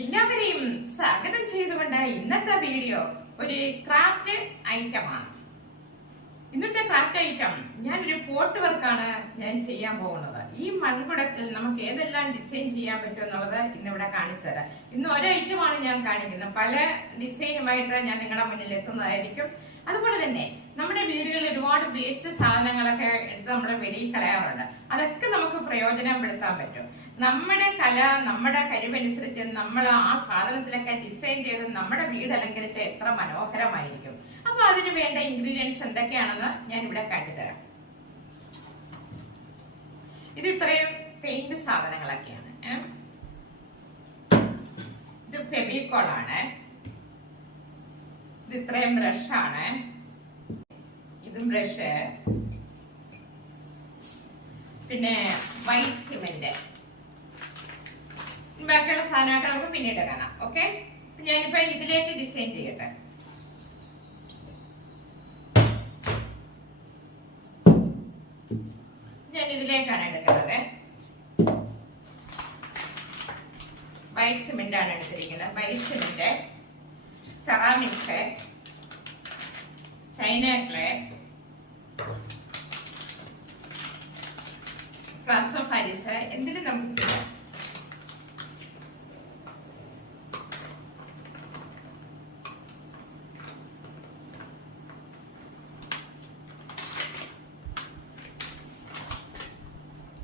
എല്ലാവരെയും സ്വാഗതം ചെയ്തുകൊണ്ട് ഇന്നത്തെ വീഡിയോ ഒരു ക്രാഫ്റ്റ് ഐറ്റമാണ് ഇന്നത്തെ ക്രാഫ്റ്റ് ഐറ്റം ഞാനൊരു പോട്ട് വർക്കാണ് ഞാൻ ചെയ്യാൻ പോകുന്നത്. ഈ മൺകുടത്തിൽ നമുക്ക് ഏതെല്ലാം ഡിസൈൻ ചെയ്യാൻ പറ്റും എന്നുള്ളത് ഇന്നിവിടെ ഇവിടെ തരാം. ഇന്ന് ഒരു ഐറ്റമാണ് ഞാൻ കാണിക്കുന്നത്. പല ഡിസൈനുമായിട്ട് ഞാൻ നിങ്ങളുടെ മുന്നിൽ എത്തുന്നതായിരിക്കും. അതുപോലെ തന്നെ നമ്മുടെ വീടുകളിൽ ഒരുപാട് വേസ്റ്റ് സാധനങ്ങളൊക്കെ എടുത്ത് നമ്മൾ വെളിയിൽ കളയാറുണ്ട്. അതൊക്കെ നമുക്ക് പ്രയോജനപ്പെടുത്താൻ പറ്റും. നമ്മുടെ കല നമ്മുടെ കഴിവനുസരിച്ച് നമ്മൾ ആ സാധനത്തിലൊക്കെ ഡിസൈൻ ചെയ്ത് നമ്മുടെ വീട് അലങ്കരിച്ച എത്ര മനോഹരമായിരിക്കും. അപ്പൊ അതിന് വേണ്ട ഇൻഗ്രീഡിയൻസ് എന്തൊക്കെയാണെന്ന് ഞാൻ ഇവിടെ കാട്ടിത്തരാം ഇത് ഇത്രയും പെയിന്റ് സാധനങ്ങളൊക്കെയാണ് ഇത് ഫെബിക്കോളാണ് ഇത് ഇത്രയും ബ്രഷാണ് ഇതും ബ്രഷ് പിന്നെ വൈറ്റ് സിമെന്റ് ബാക്കിയുള്ള സാധനമായിട്ട് നമുക്ക് പിന്നീട് കാണാം. ഓക്കെ ഞാനിപ്പോ ഇതിലേക്ക് ഡിസൈൻ ചെയ്യട്ടെ. ഞാൻ ഇതിലേക്കാണ് എടുക്കുന്നത്. വൈറ്റ് സിമെന്റ് ആണ് എടുത്തിരിക്കുന്നത്. White cement ceramics china clay of Paris എന്തിനും നമുക്ക് ചെയ്യാം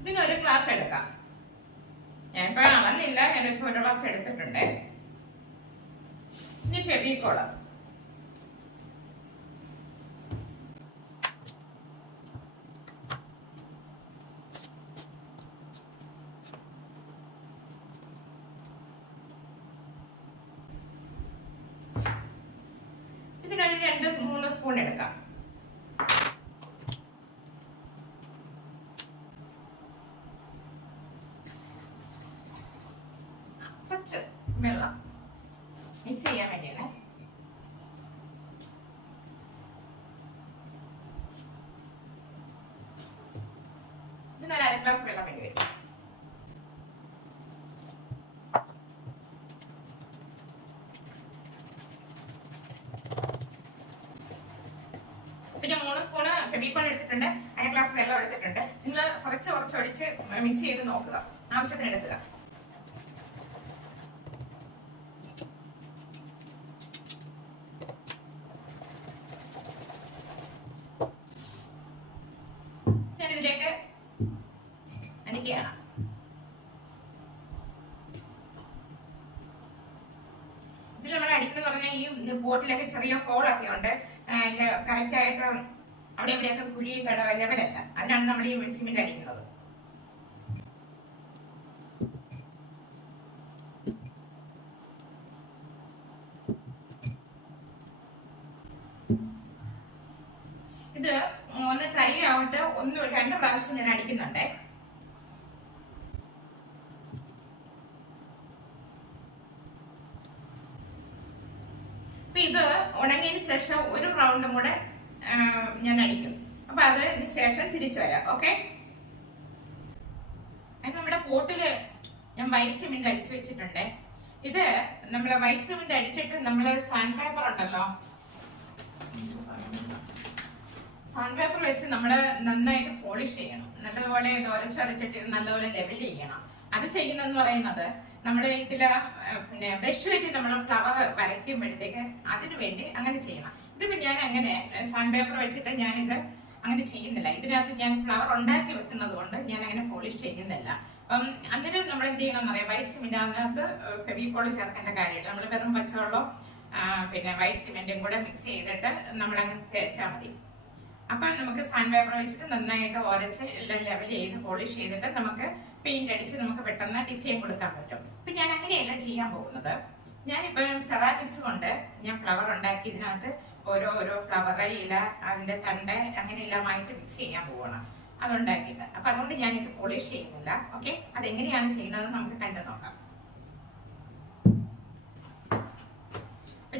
ഇതിനൊരു ക്ലാസ് എടുക്കാം ഞാനിപ്പോ അളന്നില്ല ഞാനിപ്പോ ഒരു ക്ലാസ് എടുത്തിട്ടുണ്ട്. ഇനി ഫെബിക്കോൾ ഇതിനൊരു രണ്ട് മൂന്ന് സ്പൂൺ എടുക്കാം കുറച്ച് വെള്ളം മിക്സ് ചെയ്യാൻ വേണ്ടിയാണ് ഇതിനൊരു അര ഗ്ലാസ് വെള്ളം വേണ്ടി വരും പിന്നെ മൂന്ന് സ്പൂണ് ഫെബിക്കോൾ എടുത്തിട്ടുണ്ട് അര ഗ്ലാസ് വെള്ളം എടുത്തിട്ടുണ്ട് നിങ്ങൾ കുറച്ച് കുറച്ച് ഒഴിച്ച് മിക്സ് ചെയ്ത് നോക്കുക ആവശ്യത്തിന് എടുക്കുക ഞാൻ ഇതിലേക്ക് അടിക്കുകയാണ് ഇതിൽ നമ്മൾ അടിക്കുന്ന പറഞ്ഞാൽ ഈ ബോട്ടിലൊക്കെ ചെറിയ ഹോളൊക്കെ ഉണ്ട്. കറക്റ്റ് ആയിട്ട് അവിടെ ഇവിടെയൊക്കെ കുഴി കട ലെവലല്ല. അതിനാണ് നമ്മൾ ഈ സിമെന്റ് അടിക്കുന്നത്. ഇത് ഒന്ന് ട്രൈ ആവട്ടെ ഒന്ന് രണ്ട് പ്രാവശ്യം ഞാൻ അടിക്കുന്നുണ്ടേ. അപ്പൊ ഇത് ഉണങ്ങിയതിന് ശേഷം ഒരു റൗണ്ടും കൂടെ ഞാൻ അടിക്കും. അപ്പൊ അതിന് ശേഷം തിരിച്ചു വരാം ഓക്കെ നമ്മുടെ പോട്ടിൽ ഞാൻ വൈറ്റ് സിമെന്റ് അടിച്ചു വെച്ചിട്ടുണ്ട്. ഇത് നമ്മൾ വൈറ്റ് സിമെന്റ് അടിച്ചിട്ട് നമ്മൾ സാൻഡ് പേപ്പർ ഉണ്ടല്ലോ? സാൻഡ് പേപ്പർ വെച്ച് നമ്മൾ നന്നായിട്ട് പോളിഷ് ചെയ്യണം. നല്ലതുപോലെ ദോരച്ചരച്ചിട്ട് ഇത് നല്ലപോലെ ലെവൽ ചെയ്യണം. അത് ചെയ്യുന്നതെന്ന് പറയുന്നത് നമ്മൾ ഇതിൽ പിന്നെ ബ്രഷ് വെച്ച് നമ്മൾ ഫ്ലവർ വരയ്ക്കുമ്പോഴത്തേക്ക് അതിനു വേണ്ടി അങ്ങനെ ചെയ്യണം. ഇതിപ്പോ ഞാൻ അങ്ങനെ സാൻഡ് പേപ്പർ വെച്ചിട്ട് ഞാനിത് അങ്ങനെ ചെയ്യുന്നില്ല. ഇതിനകത്ത് ഞാൻ ഫ്ലവർ ഉണ്ടാക്കി വെക്കുന്നത് കൊണ്ട് ഞാൻ അങ്ങനെ പോളിഷ് ചെയ്യുന്നില്ല. അപ്പം അന്നേരം നമ്മൾ എന്ത് ചെയ്യണം എന്നറിയാം? വൈറ്റ് സിമെന്റ് അതിനകത്ത് ഫെവിക്കോൾ ചേർക്കേണ്ട കാര്യമില്ല. നമ്മൾ വെറും പച്ചവെള്ളം പിന്നെ വൈറ്റ് സിമെന്റും കൂടെ മിക്സ് ചെയ്തിട്ട് നമ്മൾ അങ്ങ് തേച്ചാൽ മതി. അപ്പം നമുക്ക് സാൻഡ് പേപ്പർ വെച്ചിട്ട് നന്നായിട്ട് ഉരച്ച് എല്ലാം ലെവൽ ചെയ്ത് പോളിഷ് ചെയ്തിട്ട് നമുക്ക് പെയിന്റ് അടിച്ച് നമുക്ക് പെട്ടെന്ന് ഡിസൈൻ കൊടുക്കാൻ പറ്റും. ഇപ്പൊ ഞാൻ അങ്ങനെയല്ല ചെയ്യാൻ പോകുന്നത്. ഞാനിപ്പം സെറാമിക്സ് കൊണ്ട് ഞാൻ ഫ്ലവർ ഉണ്ടാക്കി ഇതിനകത്ത് ഓരോ ഓരോ ഫ്ലവർ ഇല അതിന്റെ തണ്ട് അങ്ങനെയെല്ലാമായിട്ട് മിക്സ് ചെയ്യാൻ പോവാണ്. അതുണ്ടാക്കിയിട്ട് അപ്പൊ അതുകൊണ്ട് ഞാൻ ഇത് പോളിഷ് ചെയ്യുന്നില്ല. ഓക്കെ അതെങ്ങനെയാണ് ചെയ്യുന്നത് നമുക്ക് കണ്ടു നോക്കാം.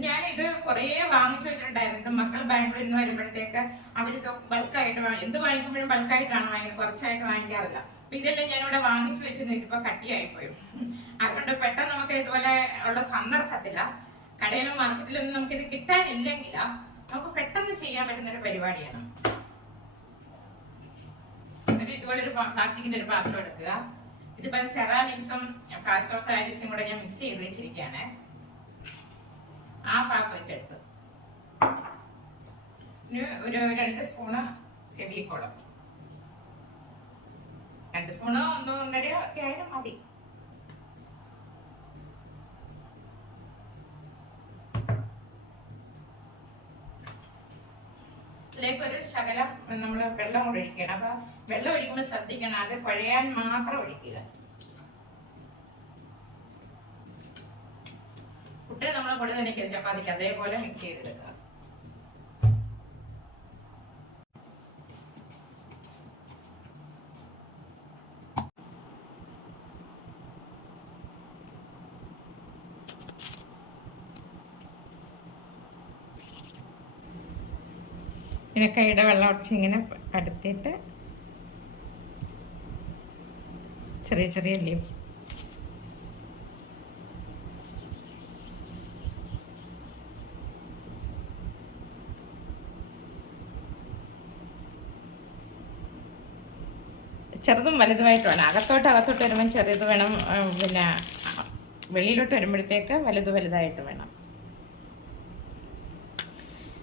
ഞാനിത് കുറേ വാങ്ങിച്ചു വെച്ചിട്ടുണ്ടായിരുന്നു. മക്കൾ ബാംഗ്ലൂരിൽ നിന്ന് വരുമ്പോഴത്തേക്ക് അവരിത് ബൾക്കായിട്ട് എന്ത് വാങ്ങിക്കുമ്പോഴും ബൾക്കായിട്ടാണ് വാങ്ങിക്കുന്നത് കുറച്ചായിട്ട് വാങ്ങിക്കാറില്ല. ഇതെല്ലാം ഞാനിവിടെ വാങ്ങിച്ചു വെച്ചിരുന്നു. ഇതിപ്പോ കട്ടിയായിപ്പോയി. അതുകൊണ്ട് പെട്ടെന്ന് നമുക്ക് ഇതുപോലെ ഉള്ള സന്ദർഭത്തില കടയിലും മാർക്കറ്റിലൊന്നും നമുക്ക് ഇത് കിട്ടാനില്ലെങ്കിൽ നമുക്ക് പെട്ടെന്ന് ചെയ്യാൻ പറ്റുന്ന ഒരു പരിപാടിയാണ്. ഒരു ഇതുപോലെ ഒരു പ്ലാസ്റ്റിക്കിന്റെ ഒരു പാത്രം എടുക്കുക. ഇതിപ്പോ സെറാമിക്സും പ്ലാസ്റ്റർ ഓഫ് പാരീസും കൂടെ ഞാൻ മിക്സ് ചെയ്ത് വെച്ചിരിക്കുകയാണ്. ആ ഭാഗം വെച്ചെടുത്ത് ഒരു രണ്ട് സ്പൂണ് ഫെവിക്കോളം രണ്ട് സ്പൂണോ ഒന്നോ ഒന്നരയോ ഒക്കെ ആയാലും മതി. ഇതിലേക്ക് ഒരു ശകലം നമ്മൾ വെള്ളം കൂടെ ഒഴിക്കണം. അപ്പൊ വെള്ളം ഒഴിക്കുമ്പോൾ ശ്രദ്ധിക്കണം. അത് പഴയാൻ മാത്രം ഒഴിക്കുക. പുട്ട് നമ്മൾ കൊടുത്തു നനയ്ക്കുക ചപ്പാത്തിക്ക് അതേപോലെ മിക്സ് ചെയ്തെടുക്കുക. പിന്നെ കൈയുടെ വെള്ളം ഒഴിച്ച് ഇങ്ങനെ പരത്തിയിട്ട് ചെറിയ ചെറിയ ലീഫ് ചെറുതും വലുതുമായിട്ട് വേണം അകത്തോട്ട് അകത്തോട്ട് വരുമ്പോൾ ചെറിയത് വേണം പിന്നെ വെളിയിലോട്ട് വരുമ്പോഴത്തേക്ക് വലുത് വലുതായിട്ട് വേണം.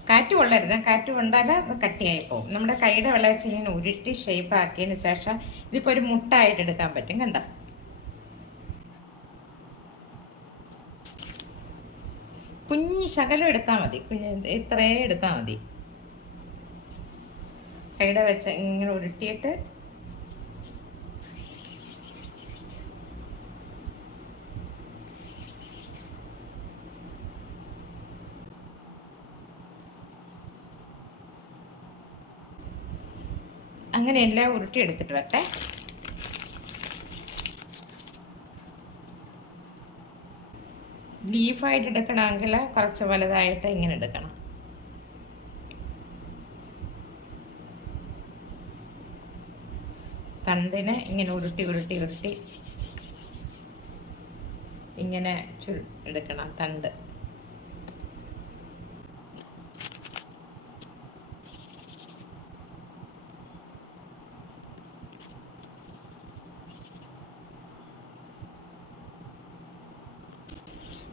കാറ്റ് കൊള്ളരുത്. കാറ്റ് കൊണ്ടാൽ കട്ടിയായി പോകും നമ്മുടെ കൈയുടെ വെള്ളം വെച്ച് ഇങ്ങനെ ഉരുട്ടി ഷേപ്പ് ആക്കിയതിന് ശേഷം ഇതിപ്പോൾ ഒരു മുട്ടായിട്ട് എടുക്കാൻ പറ്റും. കണ്ട? കുഞ്ഞ് ശകലം എടുത്താൽ മതി. കുഞ്ഞ് ഇത്രേ എടുത്താൽ മതി. കൈയുടെ വെച്ച് ഇങ്ങനെ ഉരുട്ടിയിട്ട് അങ്ങനെ എല്ലാം ഉരുട്ടി എടുത്തിട്ട് വരട്ടെ. ലീഫായിട്ട് എടുക്കണമെങ്കിൽ കുറച്ച് വലുതായിട്ട് ഇങ്ങനെ എടുക്കണം. തണ്ടിനെ ഇങ്ങനെ ഉരുട്ടി ഉരുട്ടി ഉരുട്ടി. ഇങ്ങനെ എടുക്കണം തണ്ട്.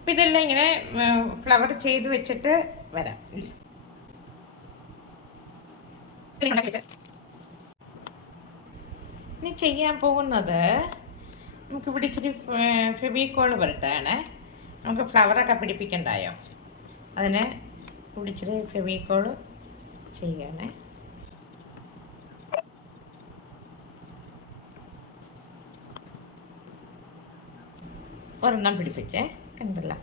അപ്പൊ ഇതെല്ലാം ഇങ്ങനെ ഫ്ലവർ ചെയ്ത് വെച്ചിട്ട് വരാം. ഇനി ചെയ്യാൻ പോകുന്നത് നമുക്ക് ഇവിടെ ഇച്ചിരി ഫെബിക്കോൾ വരട്ടാണ്. നമുക്ക് ഫ്ലവറൊക്കെ പിടിപ്പിക്കണ്ടായോ? അതിന് ഇവിടെ ഇച്ചിരി ഫെബിക്കോൾ ചെയ്യണേ. ഒരെണ്ണം പിടിപ്പിച്ചേ. കണ്ടല്ലോ.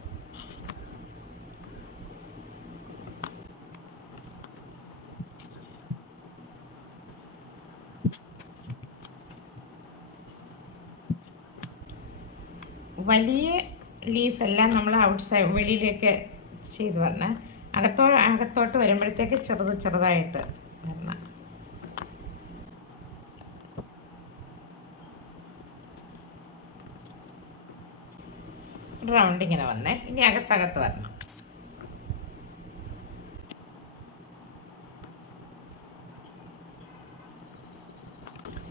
വലിയ ലീഫെല്ലാം നമ്മൾ ഔട്ട് സൈഡ് വെളിയിലേക്ക് ചെയ്തു വരണം. അകത്തോ അകത്തോട്ട് വരുമ്പോഴത്തേക്ക് ചെറുത് ചെറുതായിട്ട് വരണം റൗണ്ട് ഇങ്ങനെ വന്നേ. ഇനി അകത്തകത്ത് വരണം.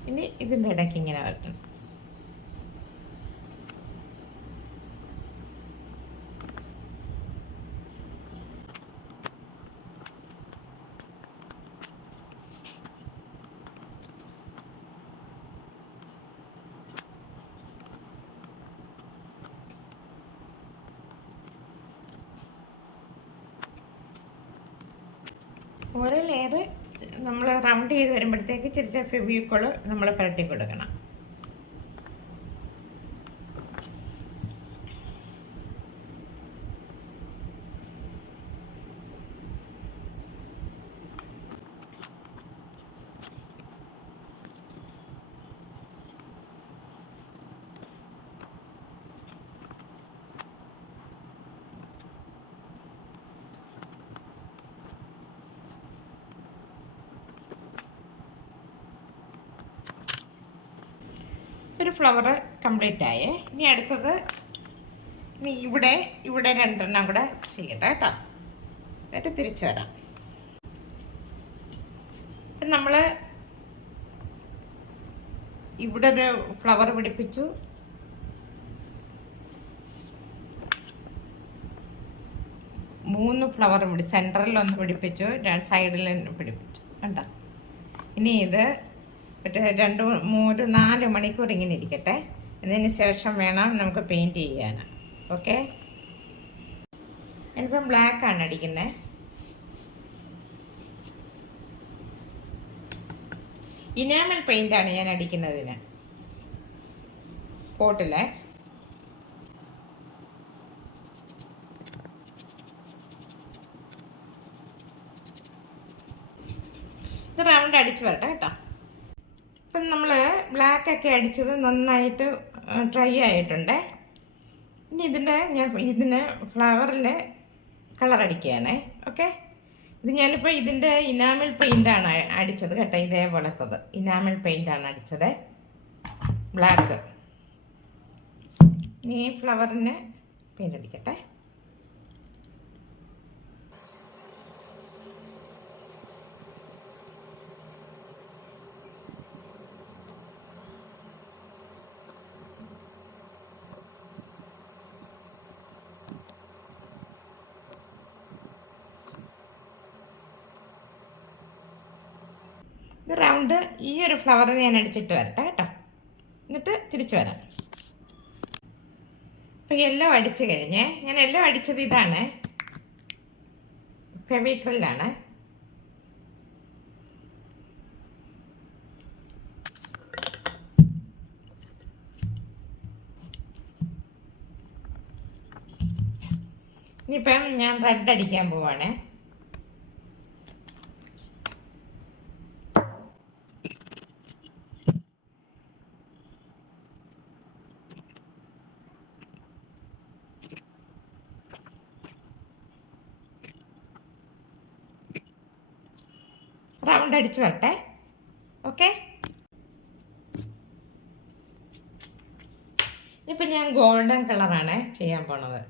ഇനി ഇതിന്റെ ഇടയ്ക്ക് ഇങ്ങനെ വരണം. ഓരോ ലെയർ നമ്മൾ റൗണ്ട് ചെയ്ത് വരുമ്പോഴത്തേക്ക് ചെറിയ ഫെവിക്കോൾ നമ്മൾ പുരട്ടി കൊടുക്കണം. ഫ്ലവർ കംപ്ലീറ്റ് ആയേ. ഇനി അടുത്തത് ഇനി ഇവിടെ ഇവിടെ രണ്ടെണ്ണം കൂടെ ചെയ്യട്ടെ കേട്ടോ. എന്നിട്ട് തിരിച്ചു വരാം. ഇപ്പം നമ്മൾ ഇവിടെ ഒരു ഫ്ലവർ പിടിപ്പിച്ചു. മൂന്ന് ഫ്ലവർ പിടി സെന്ററിൽ ഒന്ന് പിടിപ്പിച്ചു സൈഡിൽ പിടിപ്പിച്ചു. കണ്ട? ഇനി ഇത് ഒരു രണ്ട് മൂന്ന് നാല് മണിക്കൂർ ഇങ്ങനെ ഇരിക്കട്ടെ. അതിന് ശേഷം വേണം നമുക്ക് പെയിന്റ് ചെയ്യാൻ ഓക്കെ ഞാനിപ്പം ബ്ലാക്ക് ആണ് അടിക്കുന്നത് ഇനാമൽ പെയിന്റ് ആണ് ഞാൻ അടിക്കുന്നതിന്. പോട്ടിലെ ഇത് റൗണ്ട് അടിച്ച് വരട്ടെ കേട്ടോ. നമ്മൾ ബ്ലാക്ക് ഒക്കെ അടിച്ചത് നന്നായിട്ട് ഡ്രൈ ആയിട്ടുണ്ട്. ഇനി ഇതിന്റെ ഞാൻ ഇതിന് ഫ്ലവറിൽ കളർ അടിക്കുകയാണേ. ഓക്കെ ഇത് ഞാനിപ്പോൾ ഇതിന്റെ ഇനാമിൽ പെയിന്റാണ് അടിച്ചത് കേട്ടോ ഇതേപോലത്തത്. ഇനാമിൽ പെയിന്റാണ് അടിച്ചത്. ബ്ലാക്ക് ഇനി ഫ്ലവറിന് പെയിന്റ് അടിക്കട്ടെ ഇത് റൗണ്ട് ഈ ഒരു ഫ്ലവർ ഞാൻ അടിച്ചിട്ട് വരട്ടെ കേട്ടോ. എന്നിട്ട് തിരിച്ചു വരാം. അപ്പോൾ എല്ലോ അടിച്ചു കഴിഞ്ഞേ ഞാൻ എല്ലോ അടിച്ചത് ഇതാണ്. ഫെവിക്രലാണ് ഇനിയിപ്പം ഞാൻ റെഡ് അടിക്കാൻ പോവാണേ. റൗണ്ട് അടിച്ച് വരട്ടെ. ഓക്കെ ഇപ്പം ഞാൻ ഗോൾഡൻ കളറാണ് ചെയ്യാൻ പോണത്.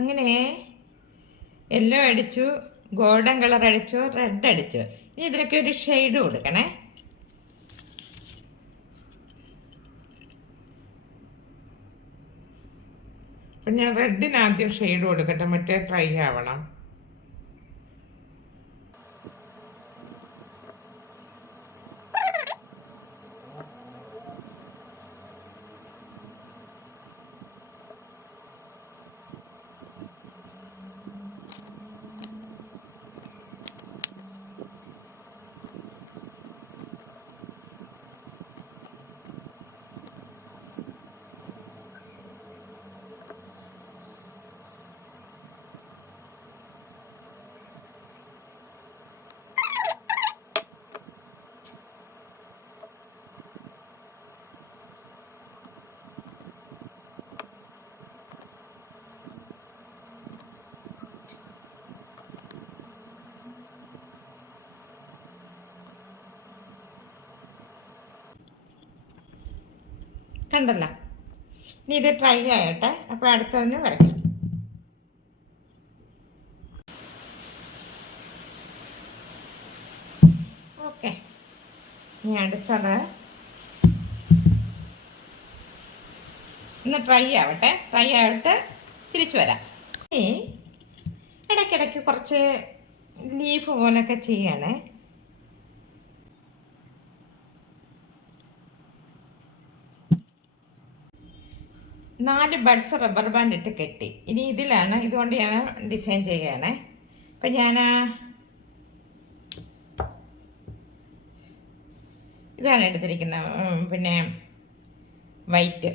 അങ്ങനെ യെല്ലോ അടിച്ചു ഗോൾഡൻ കളർ അടിച്ചു റെഡ് അടിച്ചു. ഇനി ഇതിനൊക്കെ ഒരു ഷെയ്ഡ് കൊടുക്കണേ. അപ്പം ഞാൻ റെഡിന് ആദ്യം ഷെയ്ഡ് കൊടുക്കട്ടെ മറ്റേ ട്രൈ ആവണം. കണ്ടല്ലോ. ഇനി ഇത് ട്രൈ ആയട്ടെ അപ്പോൾ അടുത്തതിന് വരയ്ക്കാം. ഓക്കെ ഇനി അടുത്തത്. ഒന്ന് ട്രൈ ആവട്ടെ. ട്രൈ ആയിട്ട് തിരിച്ചു വരാം. ഇനി ഇടയ്ക്കിടയ്ക്ക് കുറച്ച് ലീഫ് പോലൊക്കെ ചെയ്യണേ. നാല് ബഡ്സ് റബ്ബർ ബാൻഡ് ഇട്ട് കെട്ടി. ഇനി ഇതിലാണ് ഇതുകൊണ്ട് ഞാൻ ഡിസൈൻ ചെയ്യുകയാണേ. അപ്പം ഞാൻ ഇതാണ് എടുത്തിരിക്കുന്നത് പിന്നെ വൈറ്റ്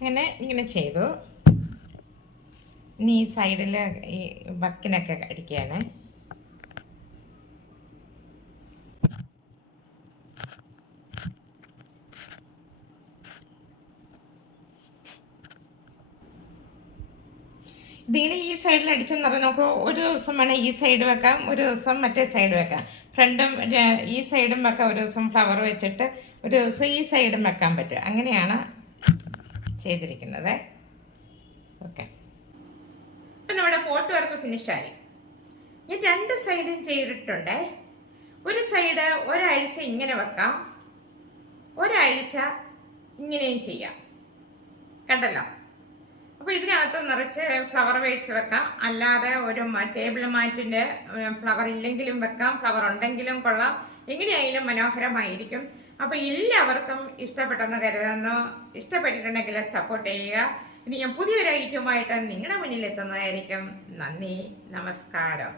അങ്ങനെ ഇങ്ങനെ ചെയ്തു. ഇനി ഈ സൈഡിൽ ഈ വക്കിനൊക്കെ അടിക്കുകയാണ് ഇതിങ്ങനെ ഈ സൈഡിൽ അടിച്ചെന്ന് പറഞ്ഞാൽ ഒരു ദിവസം വേണമെങ്കിൽ ഈ സൈഡ് വെക്കാം ഒരു ദിവസം മറ്റേ സൈഡ് വെക്കാം. ഫ്രണ്ടും ഈ സൈഡും വെക്കാം ഒരു ദിവസം ഫ്ലവർ വെച്ചിട്ട് ഒരു ദിവസം ഈ സൈഡും വെക്കാൻ പറ്റും. അങ്ങനെയാണ് ചെയ്തിരിക്കുന്നത്. ഓക്കെ ഇപ്പം നമ്മുടെ പോട്ട് വർക്ക് ഫിനിഷായി ഞാൻ രണ്ട് സൈഡും ചെയ്തിട്ടുണ്ട്. ഒരു സൈഡ് ഒരാഴ്ച ഇങ്ങനെ വെക്കാം. ഒരാഴ്ച ഇങ്ങനെയും ചെയ്യാം. കണ്ടല്ലോ? അപ്പോൾ ഇതിനകത്ത് നിറച്ച് ഫ്ലവർ വേഴ്സ് വെക്കാം. അല്ലാതെ ഒരു ടേബിൾ മാറ്റിന്റെ ഫ്ലവർ ഇല്ലെങ്കിലും വെക്കാം. ഫ്ലവർ ഉണ്ടെങ്കിലും കൊള്ളാം. എങ്ങനെയായാലും മനോഹരമായിരിക്കും. അപ്പോൾ എല്ലാവർക്കും ഇഷ്ടപ്പെട്ടെന്ന് കരുതുന്നു. ഇഷ്ടപ്പെട്ടിട്ടുണ്ടെങ്കിൽ സപ്പോർട്ട് ചെയ്യുക. ഇനി ഞാൻ പുതിയൊരു ഐറ്റവുമായിട്ട് നിങ്ങളുടെ മുന്നിൽ എത്തുന്നതായിരിക്കും. നന്ദി നമസ്കാരം.